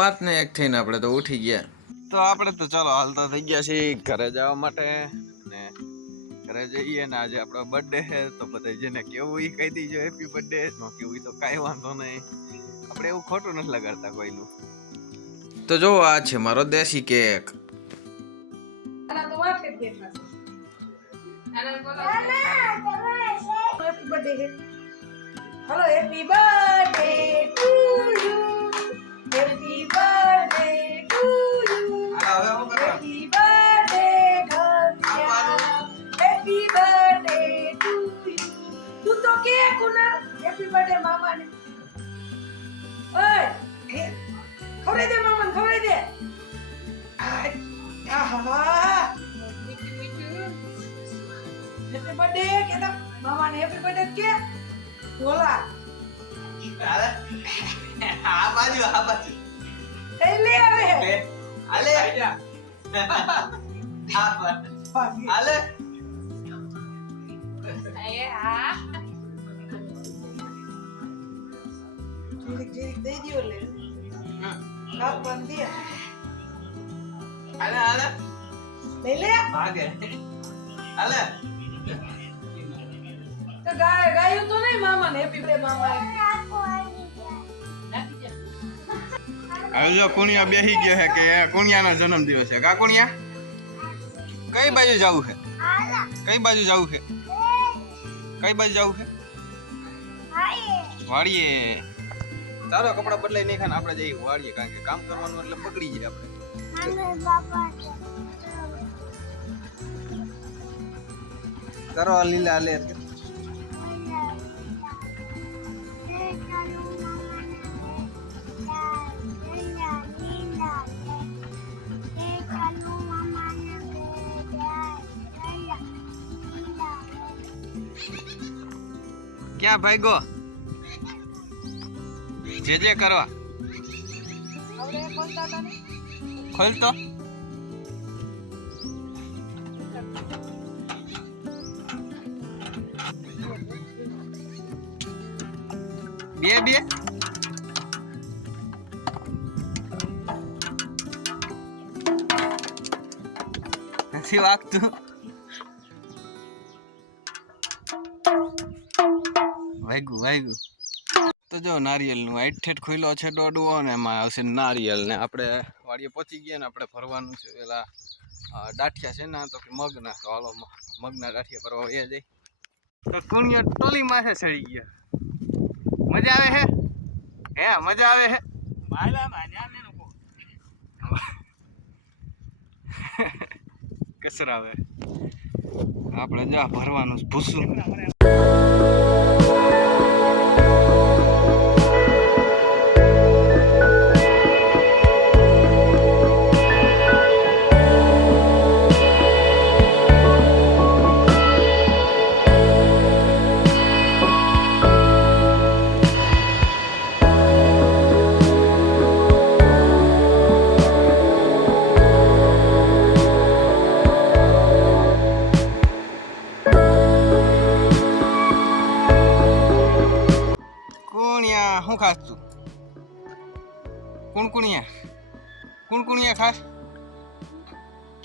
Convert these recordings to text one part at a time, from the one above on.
પાંચ ને એક થઈને આપણે તો ઉઠી ગયા. તો આપણે તો ચાલો હાલતા થઈ ગયા છીએ ઘરે જવા માટે ને ઘરે જઈએ ને આજે આપણો બર્થડે છે તો બધા જેને કેવું એ કહી દીજો હેપી બર્થડે ન કેવું તો કાંઈ વાંધો નહીં. આપણે એવું ખોટું નથી લગાડતા કોઈનું. તો જો આ છે મારો દેશી કેક. હેપી બર્થડે ટુ બોલો. Happy birthday હે. Hello, happy birthday to you. Happy birthday to you. Happy birthday, Ghanshyam. Happy birthday to you. તું તો કે કુના હેપી બર્થડે મામાને ઓય હે, ખવડાવી દે મામાને ખવડાવી દે આય, આહા હેપી બર્થડે કે તો મામાને હેપી બર્થડે કે બોલા આ બાજુ આ બાજુ કઈ લે આવે હે હાલે આ બાજુ હાલે જીરીક જીરીક દઈ દ્યો લે કાપ બંધ દે હાલે હાલે લઈ લે ભાગે હાલે તો ગાય ગાયું તો નહીં મામાને હેપી બર્થડે મામા હવે જો કુણિયા બેહી ગયો છે કે કુણિયાનો જન્મદિવસ છે. કા કુણિયા? કઈ બાજુ જવું છે? કઈ બાજુ જવું છે? કઈ બાજુ જવું છે? વાળીએ ચાલો કપડા બદલાઈ નહીં ખાને આપણે જઈએ વાળીએ કારણ કે કામ કરવાનું એટલે બગડી જાય આપણે. કરો લીલા લે ક્યાં ભાઈગો જે જે કરવા ખોલ તો બે બે નથી વાગતું વાગ્યું તો જો નારિયેલનું આઈટ ઠેઠ ખુલ્લો છે દોડવો ને એમાં આવશે નારિયેલ ને આપણે વાડીએ પહોંચી ગયા ને આપણે ભરવાનું છે. પેલા ડાઠિયા છે ને તો કે મગના. તો હાલો મગના ડાઠિયા ભરવા એ જઈ તો કુણિયો ટોલી માથે ચડી ગયા. મજા આવે હે? હે મજા આવે હે? કચરાવે આપણે જા ભરવાનું ભૂસું.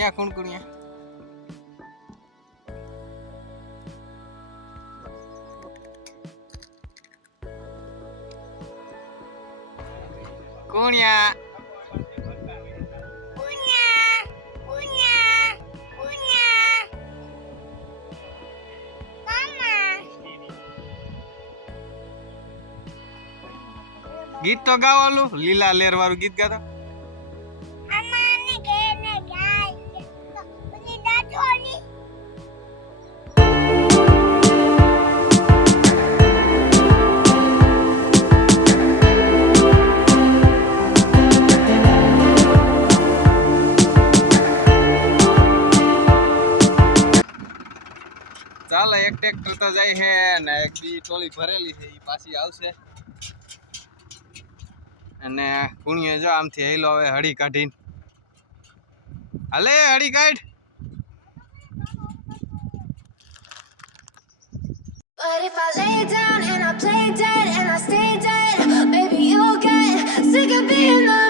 ક્યાં કુણકુણિયા કુણિયા ગીત તો ગાવાનું લીલા લેર વાળું ગીત ગાતો. ચાલો એક ટ્રેક્ટર તો જાય છે ને એક બી ટોલી ભરેલી છે એ પાછી આવશે અને કુણીએ જો આમથી હેલો હવે હળી કાઢીને હાલે હળી કાઢ But if I lay down and I play dead and I stay dead, baby, you'll get sick of being the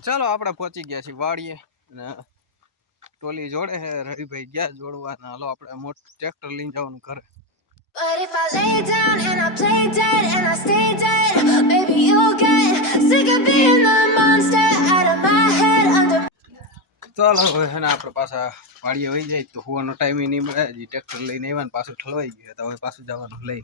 ચાલો આપણે પહોંચી ગયા છીએ વાડીએ અને ટોલી જોડે હે રવિભાઈ ગયા જોડવા ને હાલો આપણે મોટું ટ્રેક્ટર લઈને જવાનું ઘરે. But if I lay down and I play dead and I stay dead, maybe you'll get sick of being the monster out of my head under. ચાલો હવે છે ને આપણે પાછા વાડીએ વહી જાય તો હોવાનો ટાઈમ નહીં મળે. હજી ટ્રેક્ટર લઈને આવ્યા ને પાછું ઠલવાઈ ગયું તો હવે પાછું જવાનું લઈ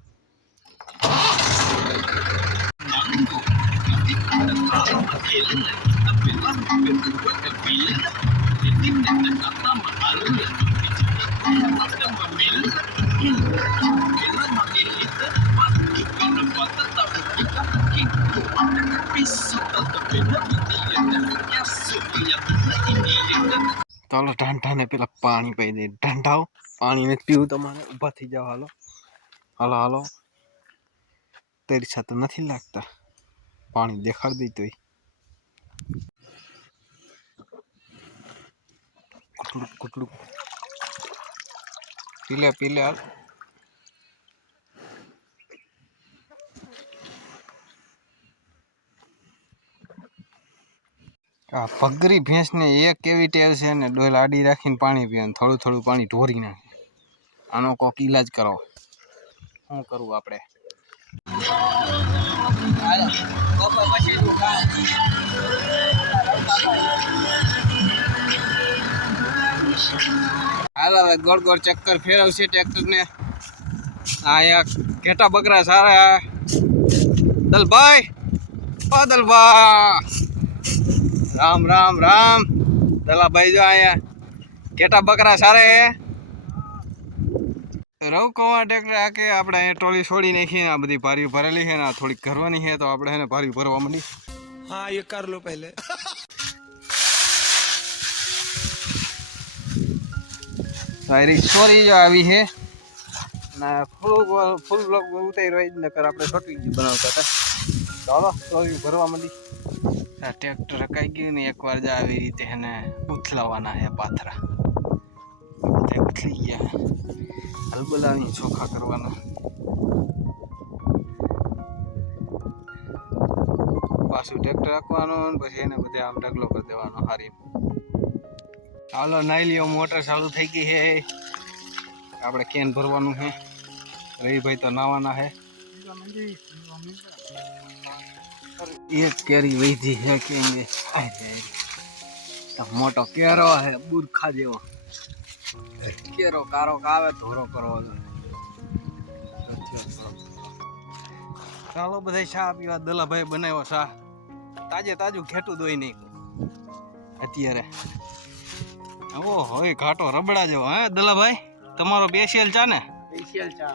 ચાલો ઢાંઢાને પેલા પાણી પી દે ઢાંઢાઓ પાણી નથી પીવું તમારે ઊભા થઈ જાઓ હાલો હાલો હાલો તેરી તો નથી લાગતા પાણી દેખાડ દઈ તોય. પીલે પીલે હાલ. આ પગરી ભેંસને એક એવી ટેવ છે ને, ડોલ આડી રાખીને પાણી પીવે ને થોડું થોડું પાણી ઢોરી નાખે. આનો કોક ઈલાજ કરો શું કરવું આપણે? ગોળ ગોળ ચક્કર ફેરવશે ટ્રેક્ટરને. અહીંયા ઘેટા બકરા સારા. દલભાઈ, ઓ દલભા. રામ રામ રામ. દલાભાઈ જો અહીંયા ઘેટા બકરા સારા હે. રવ કવા ટ્રેક્ટર આખે આપણે અહીંયા ટોલી છોડી નાખીએ આ બધી ભારી ભરેલી છે ને આ થોડીક કરવાની છે, તો આપણે એને ભારી ભરવા માંડી હા, એ કર લો પહેલે. તો આ રિક્ષોરી જો આવી હે ના ફૂલ ફૂલ બ્લોક ઉતારી ને કર આપણે છોટી વીડિયો બનાવતા હતા. ચાલો સોરી ભરવા મળી આ ટ્રેક્ટર રકાઈ ગયું ને, એકવાર જ આવી રીતે એને ઉથલાવાના હે પાથરા. બધા ઉથલી ગયા. હલબલાવી ચોખા કરવાના. પાછું ટ્રેક્ટર રાખવાનું પછી એને બધે આમ ઢગલો કરી દેવાનો હારી હાલો, નાઈ લ્યો, મોટર ચાલુ થઈ ગઈ છે. આપણે કેન ભરવાનું છે. રવિભાઈ તો નાવાના છે. એક કેરી વૈધી છે કે આય હાય. તો મોટો કેરો છે, બુરખા જેવો. કેરો કારો કાવે ધોરો કરવો ચાલો બધા શા પીવા દલાભાઈ બનાવ્યો ચા તાજે તાજું ઘેટું દોઈ નહીં અત્યારે. ઓ હોય ઘાટો રબડા જેવો હે દલાભાઈ તમારો બેસિયલ ચા ને સ્પેશિયલ ચા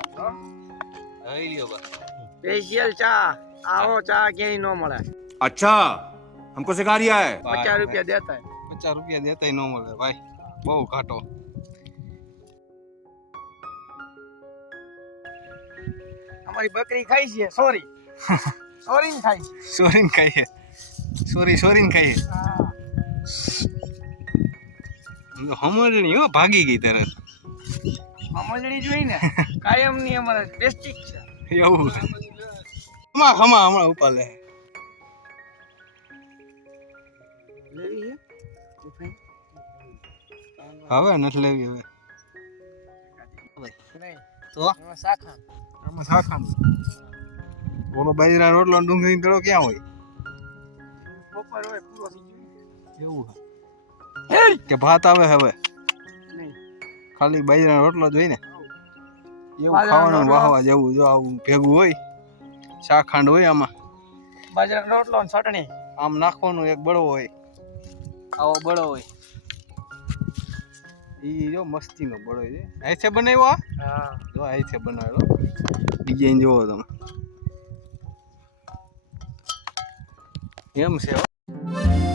હઈ લ્યો બા સ્પેશિયલ ચા આવો ચા ક્યાંય ન મળે अच्छा हमको सिखा रिया है પચાસ રૂપિયા દેતા પચાસ રૂપિયા દેતાય ન મળે ભાઈ બહુ ઘાટો અમારી બકરી ખાઈ છે સોરી સોરી ને ખાઈ છે સોરીન ખાઈએ સોરી સોરીન ખાઈએ હમણની હો ભાગી ગઈ તરત મમજડી જોઈ ને કાયમની અમારે બેસ્ટિક છે. એવું ખમા ખમા હમણાં ઉપાલે હવે નથી લેવી હવે. તો? શાખા આમાં શાખાનું ઓલો બાજરા રોટલો ડુંગળી કરો ક્યાં હોય? બપોર હોય પૂરો થઈ ગયો. એવું કે ભાત આવે હવે? ખાલી બાજરાનો રોટલો જ હોય ને. એવું ખાવાનું વાહવા જેવું જો આવું ભેગું હોય શાખાંડ હોય આમાં. બાજરાનો રોટલો ને ચટણી? આમ નાખવાનું એક બળો હોય. આવો બળો હોય. ઈ જો મસ્તીનો બળો છે. આઈથે બનાવ્યો હા. જો આઈથે બનાવ્યો. ડિઝાઇન જોવો તમે. એમ છે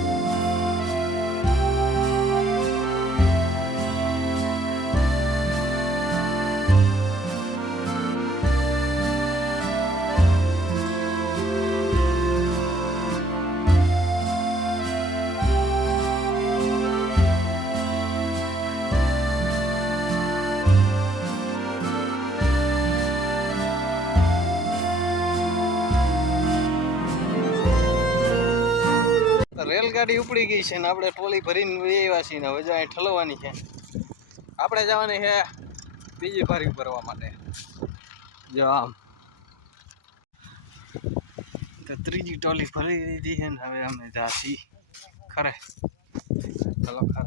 રેલગાડી ઉપડી ગઈ છે ને આપણે ટોલી ભરીને આવ્યા છીએ ને હવે જો અહીં ઠલવવાની છે આપણે જવાની છે બીજી ભારી ભરવા માટે જો આમ તો ત્રીજી ટોલી ભરી દીધી છે ને હવે અમે જાસી ખરે ચલો ખરે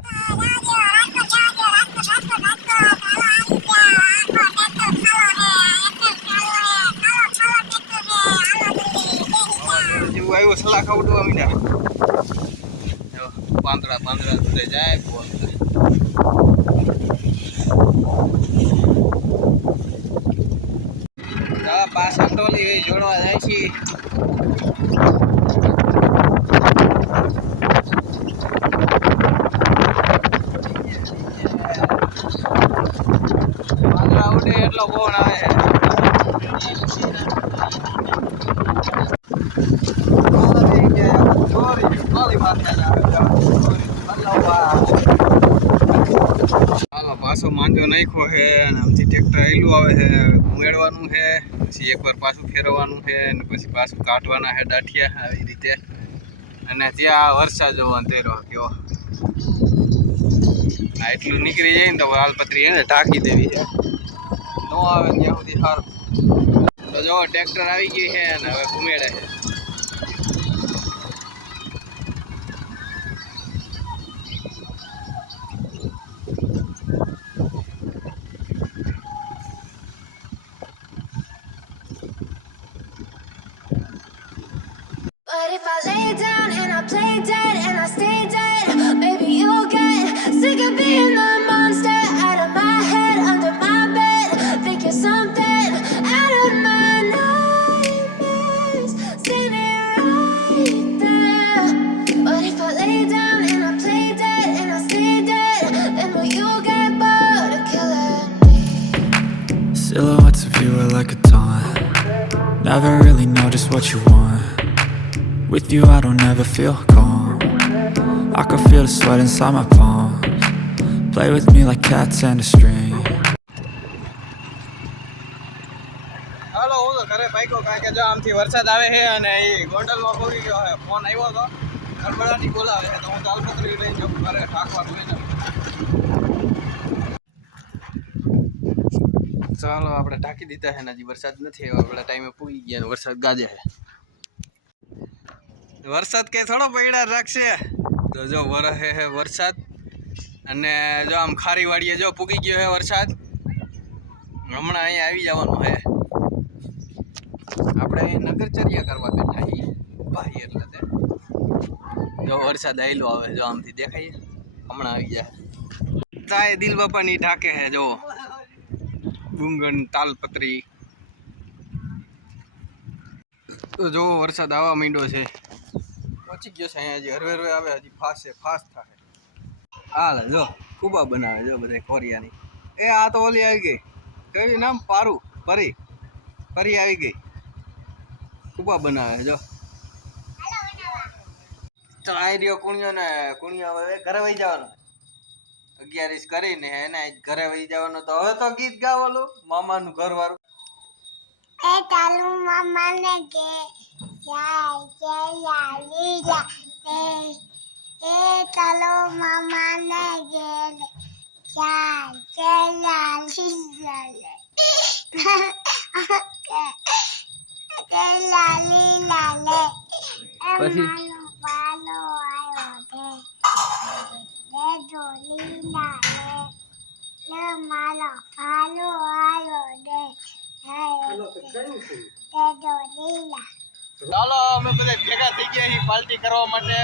જેવું આવ્યું સલાહ ખાવડવા જો પાંદડા પાંદડા બધે જાય બોલ હા પાછા ટોલી જોડવા જાય છે. એટલો પવન આવે છે હાલો પાછો માંડ્યો નાખ્યો છે આમથી ટ્રેક્ટર આવેલું આવે છે, ઉમેરવાનું છે, પછી એકવાર પાછું ફેરવવાનું છે અને પછી પાછું કાઢવાના છે દાઠિયા આવી રીતે. અને ત્યાં વરસાદ જોવો અંધેરો કેવો આ એટલું નીકળી જાય ને તો હાલપત્રી એને ઢાંકી દેવી છે. ન આવે ત્યાં સુધી સારું. તો જો ટ્રેક્ટર આવી ગયું છે અને હવે ઘુમેડે છે. what you want. With you, I don't ever feel calm. I can feel the sweat inside my palms. Play with me like cats and a string. હાલો હું તો ઘરે પાક્યો કારણ કે જો આમથી વરસાદ આવે છે અને એ ગોંડલમાં પહોંચી ગયો છે ફોન આવ્યો હતો ગરબડાટી બોલાવે છે તો હું તાલપત્રી લઈને જઉં ઘરે ઠાકવાનું લઈને ચાલો આપણે ઢાંકી દીધા છે હજી વરસાદ નથી આવ્યો, આપણા ટાઈમે પૂગી ગયા વરસાદ ગાજે છે. વરસાદ કે થોડો પૈડા રાખશે. તો જો વરહે હે વરસાદ, અને જો આમ ખારી વાડીએ જો પૂગી ગયો છે વરસાદ, હમણાં અહીંયા આવી જવાનું છે. આપણે અહીં નગરચર્યા કરવા બેઠા છીએ, ભાઈ એટલે તે. જો વરસાદ આવેલો આવે, જો આમથી દેખાય, હમણાં આવી જાય. તાય દિલ બાપાની ઢાકે છે જો ગુંગણ તાલપત્રી. તો જો વરસાદ આવવા માંડ્યો છે. પહોંચી ગયો છે અહીંયા હજી. હરવે હરવે આવે, હજી ફાસ્ટ ફાસ્ટ થાય. હાલ, જો, કુબા બનાવે જો, બધા કોરિયાની. એ, આ તો ઓલી આવી ગઈ. કયું નામ? પારું, પરી. પરી આવી ગઈ. કુબા બનાવે, જો. આ રહ્યો કુણિયો ને, કુણિયો હવે ઘરે વહી જવાનું. અગિયારીસ કરીને એને ઘરે વહી જવાનું. તો હવે તો ગીત ગાવાનું મામાનું ઘર વાળું એ ચાલુ મામાને કે જાય કે લાલી જા. એ ચાલો મામાને કે જાય કે લાલી કે લાલી લાલે પછી? જોલી લાલે એ મારો પાલો આવ્યો છે એ જોલી લા ચાલો અમે બધા ભેગા થઈ ગયા છીએ પાર્ટી કરવા માટે.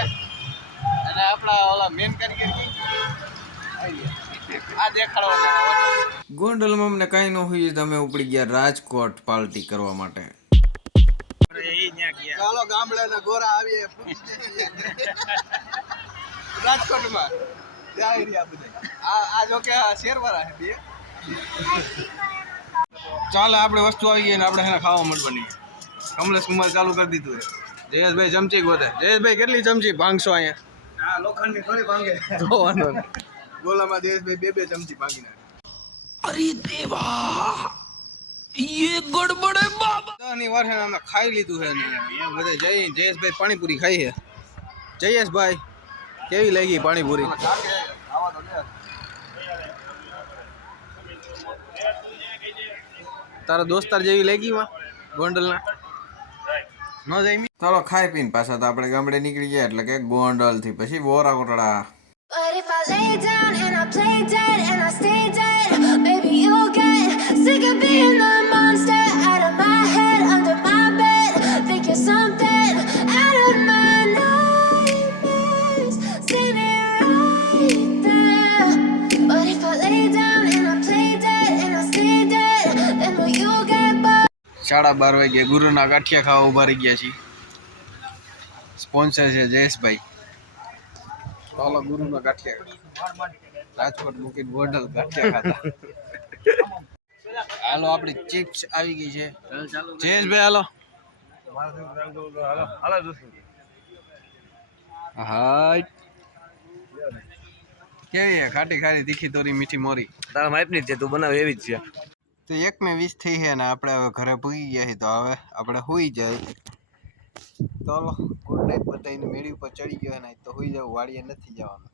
અને આપણા ઓલા મેન કારીગર આ દેખાડવા ગોંડલમાં અમને કાંઈ ન હોય તમે ઉપડી ગયા રાજકોટ પાર્ટી કરવા માટે. ચાલો ગામડાના ગોરા આવીએ. રાજકોટમાં. ત્યાં રહ્યા બધા આ આ જો કે શેરવાળા છે બે. ચાલો આપણે વસ્તુ આવી ગઈ ને આપણે એને ખાવા મળવાની કમલેશ કુમાર ચાલુ કરી દીધું છે. જયેશભાઈ ચમચી ગોતે. જયેશભાઈ કેટલી ચમચી ભાંગશો અહીંયા? હા લોખંડની થોડી ભાંગે. વાંધો નહીં. ગોલામાં જયેશભાઈ બે બે ચમચી ભાંગી નાખે. ની વાર છે ને અમે ખાઈ લીધું છે ને. બધા જય જયેશભાઈ પાણીપુરી ખાઈ છે. જયેશભાઈ કેવી લાગી પાણીપુરી તારા દોસ્તાર જેવી લાગી માં ગોંડલના ન જાય ચાલો ખાઈ પીને પાછા તો આપણે ગામડે નીકળી ગયા એટલે કે ગોંડલ થી પછી બોરા Kotda But if I lay down and I play dead and I stay dead, maybe you'll get sick of being the સાડા બાર વાગે ગુરુના ગાંઠિયા ખાવા ઊભા રહી ગયા છીએ. સ્પોન્સર છે જયેશભાઈ. ગુરુના ગાંઠિયા રાજકોટ મૂકીને બોર્ડર ગાંઠિયા ખાતા. હાલો, આપણી ચિપ્સ આવી ગઈ છે. જયેશભાઈ, હાલો. હાય. કેવી ખાટી ખારી તીખી, તોરી, મીઠી, મોરી. તારા માઇપની છે, તું બનાવ એવી જ છે. તો એક ને વીસ થઈ છે ને આપણે હવે ઘરે પૂગી ગયા છીએ તો હવે આપણે હુઈ જાય. ચાલો ગુડ નાઇટ બધાને મેળી ઉપર ચડી ગયો ને તો હુઈ જવું વાડીએ નથી જવાનું.